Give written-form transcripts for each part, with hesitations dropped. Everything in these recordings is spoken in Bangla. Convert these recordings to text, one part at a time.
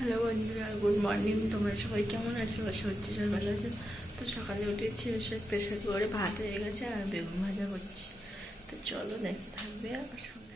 হ্যালো বন্ধুরা, গুড মর্নিং। তোমরা সবাই কেমন আছো? আশা করছি সবাই ভালো আছো। তো সকালে উঠেছি, এসে প্রেসার কুকারে ভাত হয়ে গেছে আর বেগুন ভাজা করছি। তো চলো দেখতে থাকবে আমার সঙ্গে।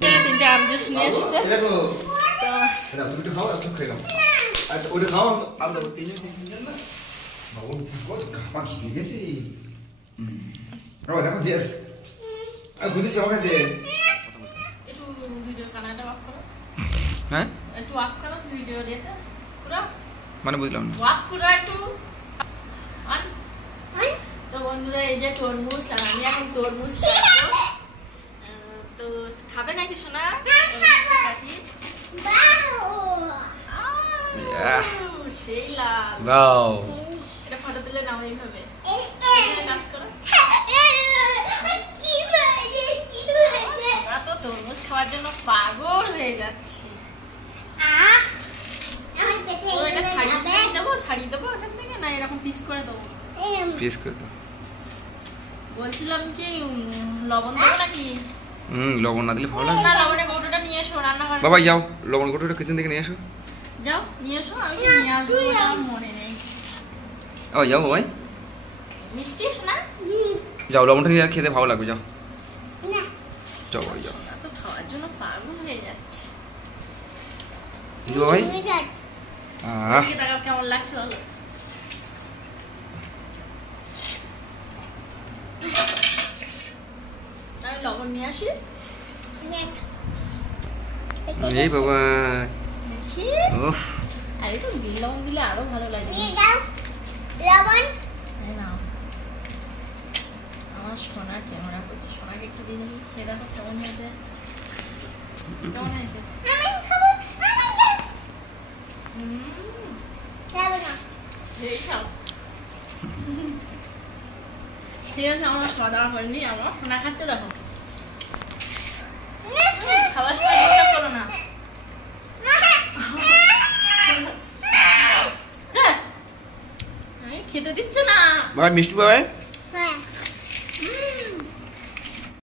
তিনটে আম জুস নিয়ে এসছে। মানে বুঝলাম না। তো বন্ধুরা, এই যে তরমুজ, আর আমি এখন তরমুজ খাবো। তো খাবে নাকি সোনা? সেই লাল। এটা ফটো তুলে নাও এইভাবে। কাজ করো। তো তরমুজ খাওয়ার জন্য পাগল হয়ে যাচ্ছি। ছাড়িয়ে দেবো এখান থেকে, না এরকম পিস করে দেবো? পিস করে দাও। বলছিলাম কি, লবণ দেবো নাকি? লবণ না দিলে ভালো লাগে না। লবণের কৌটোটা নিয়ে এসো রান্নাঘরে। বাবা যাও, লবণ কৌটোটা কিচেন থেকে নিয়ে এসো। যাও নিয়ে এসো। আমি নিয়ে আসবো, আমার মনে নেই। ও যাও ভাই, মিষ্টি শোনা। যাও, লবণটা নিয়ে খেতে ভালো লাগবে। যাও যাও ভাই যাও। তো খাওয়ার জন্য পাগল হয়ে যাচ্ছে। ভাই কেমন লাগছে বলো? আমি লবণ নিয়ে আসি। এই বাবা, দেখি। আরে তো বিল লবণ দিলে আরো ভালো লাগে। আমার সোনা ক্যামেরা করছে, সোনাকে একটু দিয়ে দেখি, খেয়ে দেখো কেমন হয়েছে। কেমন হয়েছে? ঠিক আছে, আমরা খাওয়া দাওয়া করিনি। আমার সোনা খাচ্ছে, দেখো। খাবার সময় ডিস্টার্ব করো না। খেতে দিচ্ছে না বাবা। মিষ্টি বাবা